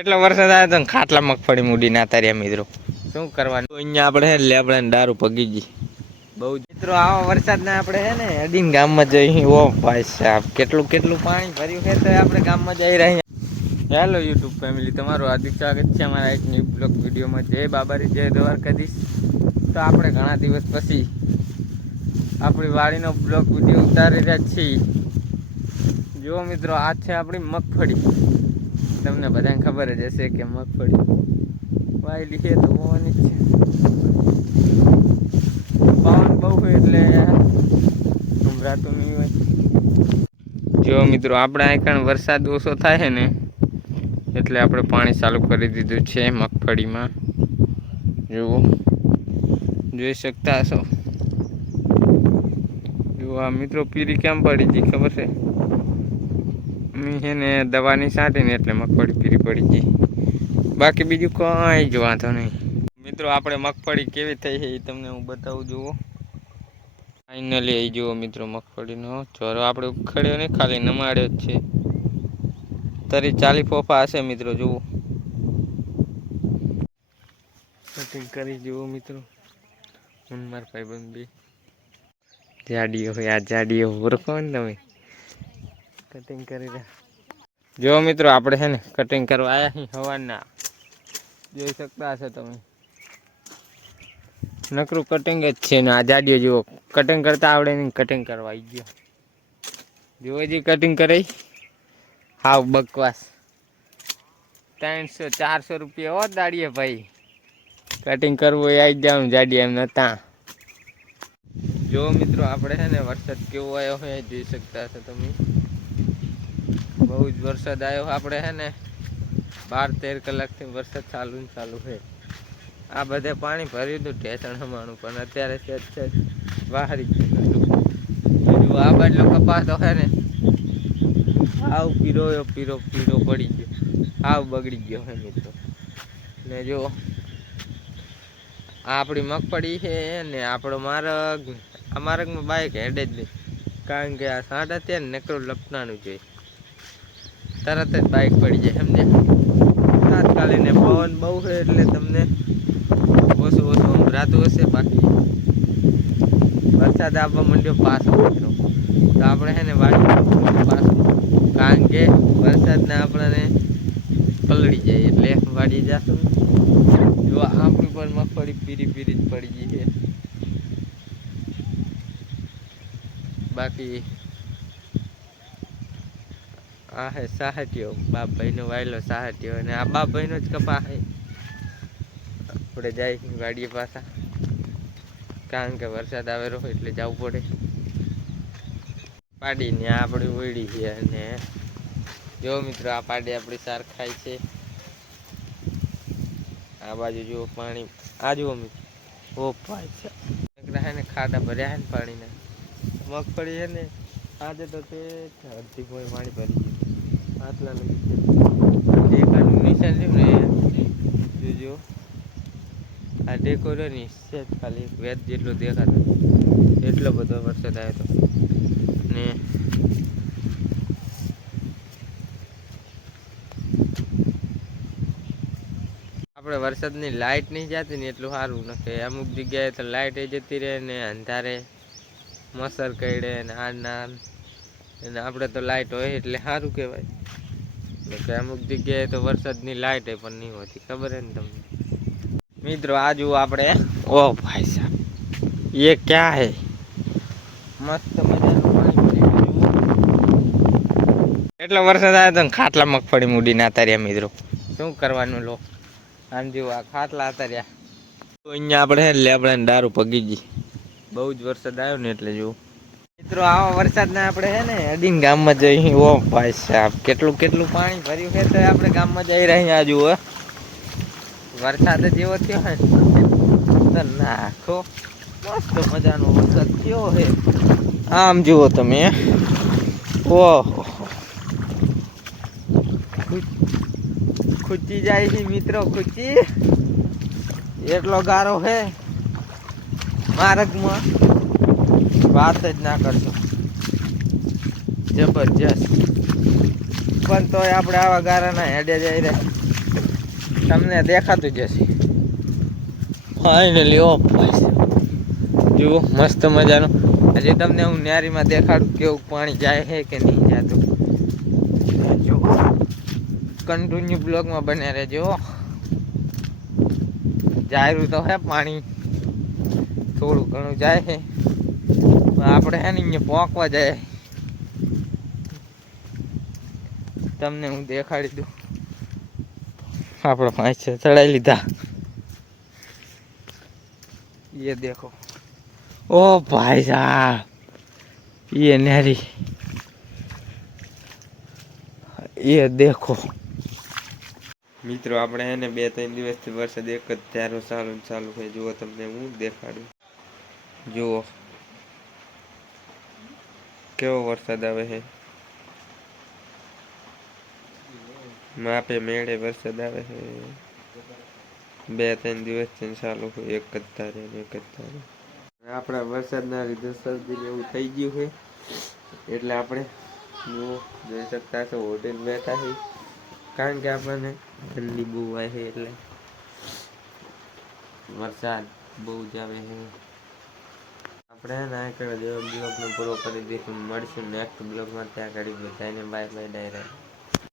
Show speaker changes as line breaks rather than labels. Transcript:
એટલો વરસાદ આવ્યો તો ખાટલા મગફળી મૂડી ના તાર્યા મિત્રો શું કરવાનું? અહીંયા આપણે હે લે આપણે દારૂ પગી ગઈ. બહુ મિત્રો, આવા વરસાદના આપણે હે ને અડીન ગામમાં જઈ ઓ ભાઈ સાહેબ, કેટલું કેટલું પાણી ભર્યું છે તો આપણે ગામમાં જઈ રહ્યા હેલો યુટ્યુબ ફેમિલી, તમારું હાર્દિક સ્વાગત છે અમારા એક ન્યૂ બ્લોગ વિડીયોમાં. જય બાબારી, જય દ્વારકાધીશ. તો આપણે ઘણા દિવસ પછી આપણી વાડીનો બ્લોગ વીડિયો ઉતારી રહ્યા છીએ. જો મિત્રો, આ છે આપણી મગફળી. તમને બધાને ખબર જ હશે કે મગફળી વાયેલી છે તો હોવાની જ છે. પવન બહુ હોય એટલે સંભળાતું નહીં હોય. જો મિત્રો, આપણે અહીં વરસાદ ઓછો થાય ને, એટલે આપણે પાણી ચાલુ કરી દીધું છે મગફળીમાં. જુઓ, જોઈ શકતા હશો? જુઓ, આ મિત્રો પીરી કેમ પડી હતી ખબર છે? મેં છે ને દવાની છાંટી ને એટલે મગફળી પીરી પડી ગઈ. બાકી બીજું કંઈ જ વાંધો નહીં. મિત્રો, આપણે મગફળી કેવી થઈ છે એ તમને હું બતાવું, જુઓ. ફાઇનલી આવી જુઓ મિત્રો મગફળીનો. ચોરો આપણે ઉખડ્યો નહીં, ખાલી નમાડ્યો જ છે. તરી ચાલી ફોફા હશે મિત્રો, જુઓ. કટિંગ કરી જુઓ મિત્રો. હું મારા ભાઈબંધ બી. જાડીઓ હોય આ જાડીઓ ઓળખો ને તમે? કટિંગ કરી રહ્યા. જો મિત્રો, આપણે છે ને કટિંગ કરવા આવ્યા છીએ હવાના જોઈ શકતા હશો તમે. નકરું કટિંગ જ છે ને, આ જાડીઓ જુઓ. કટિંગ કરતા આવડે ને કટિંગ કરવા આવી ગયો. જુઓ જે કટિંગ કરે હાવ બકવાસ. ત્રણસો, ચારસો રૂપિયા હો દાડીએ ભાઈ. કટિંગ કરવું એ આવી જવાનું જાડી એમ નતા. જો મિત્રો, આપણે છે ને વરસાદ કેવો આવ્યો હોય જોઈ શકતા હશો તમે. બહુ જ વરસાદ આવ્યો આપણે છે ને? બાર તેર કલાકથી વરસાદ ચાલુ ને ચાલુ છે. આ બધે પાણી ભર્યું હતું ઢેસણ હમાણું, પણ અત્યારે સેજ સેજ બહારી ગયું બધું. આ બાજુ કપાસ તો છે ને, આવ પીરો પીરો પીરો પડી ગયો. આવ બગડી ગયો હે મિત્રો. ને જો આપણી મગફળી છે ને આપણો માર્ગ. આ માર્ગમાં બાઈક હેડે જ નહીં. કારણ કે આ સાંડા ત્યાં નકરું લપનાનું જોઈએ. તરત જ બાઈક પડી જાય સમજે તાત્કાલિક ને પવન બહુ છે એટલે તમને ઓછું ઓછું ઉભરાતું હશે બાકી. વરસાદ આવવા માંડ્યો પાછો. મિત્રો તો આપણે છે ને વાડી પાછું, કારણ કે વરસાદને આપણને પલળી જાય એટલે વાડી જશું. જો આપણી પણ મગફળી પીરી પીરી જ પડી ગઈ છે. બાકી આ હે સાહટ્યો, બાપભાઈનો વાયલો સાહટ્યો અને આ બાપ ભાઈનો જ કપા હે. આપણે જાય વાડીએ પાછા. કારણ કે વરસાદ આવેલો હોય એટલે જવું પડે. પાડીને આપણી ઉડી છે અને જો મિત્રો આ પાડી આપણી સાર ખાય છે. આ બાજુ જુઓ પાણી. આ જુઓ મિત્રો. ઓ ભાઈ છે ખાડા ભર્યા હે ને પાણીના. મગફળી છે ને. આજે તો તે અડધી કોઈ પાણી ભરી ગયું આટલા લગી ટેકાનું નિશાન છે ને, જોજો. આ રહ્યો છે ખાલી. વેત જેટલો દેખાતો, એટલો બધો વરસાદ આવ્યો હતો ને આપણે વરસાદની લાઇટ નહીં જતી ને એટલું સારું નથી. અમુક જગ્યાએ તો લાઇટ જતી રહે ને અંધારે મસર કડે ને આ ના આપણે તો લાઇટ હોય એટલે સારું કહેવાય. એટલે અમુક જગ્યાએ તો વરસાદની લાઇટ પણ નહીં હોતી. ખબર ને તમને? મિત્રો, આ જુઓ આપણે. ઓ ભાઈ સાહેબ, એ ક્યાં હે? મસ્ત મજાનું પાણી એટલો વરસાદ આવ્યો તો ખાટલા મગફળી મૂડીને ના મિત્રો. શું કરવાનું લો? આમ જુઓ, આ ખાટલા તાર્યા અહીંયા આપણે લે, આપણે દારૂ પગી ગઈ. બહુ જ વરસાદ આવ્યો ને એટલે જુઓ મિત્રો, આવા વરસાદના આપણે હે ને અડીન ગામમાં જઈ ઓ ભાઈ સાહેબ કેટલું કેટલું પાણી ભર્યું છે તો આપણે ગામમાં જઈ રહ્યા જુઓ વરસાદ જ એવો થયો હે. ને નાખો મસ્ત મજાનો વરસાદ થયો હે. આમ જુઓ તમે ઓહો ખૂચી જાય છે મિત્રો ખૂચી એટલો ગારો હે. માર્ગમાં વાત જ ના કરશો. જબરજસ્ત. પણ તોય આપણે આવા ગારાના હેડે જઈ રહ્યા. તમને દેખાતું જશે ફાઇનલી ઓફ જુઓ, મસ્ત મજાનું. હજી તમને હું ન્યારીમાં દેખાડું કેવું પાણી જાય છે કે નહીં જાતું. કન્ટિન્યુ બ્લોગમાં બન્યા રહેજો. જાહેરું તો હે પાણી. થોડું ઘણું જાય છે પણ આપણે હે ને અહીંયા પોંકવા જાય તમને હું દેખાડી દઉં આપણે પાંચ છે ચડાવી લીધા ये देखो ओ भाई साहब ये नहरी ये देखो મિત્રો આપણે એને બે ત્રણ દિવસથી વરસાદ એક જ ધારો ચાલુ ને ચાલુ છે જુઓ તમને હું દેખાડું જુઓ. કેવો વરસાદ આવે છે? માપે મેળે વરસાદ આવે છે. બે ત્રણ દિવસથી ચાલુ હોય એક જ તારે એક જ તારે આપણા વરસાદના લીધે શરદી એવું થઈ ગયું છે. એટલે આપણે જુઓ, જોઈ શકતા છો હોટેલ બેઠા છે. કારણ કે આપણને ઠંડી બહુ આવે છે એટલે વરસાદ બહુ જ આવે છે. આપણે ના ને આ કડે બ્લોગનો પૂરો કરી દઈશું, મળશું નેક્સ્ટ બ્લોગમાં ત્યાં કરી બધાને બાય બાય ડાયરેક્ટ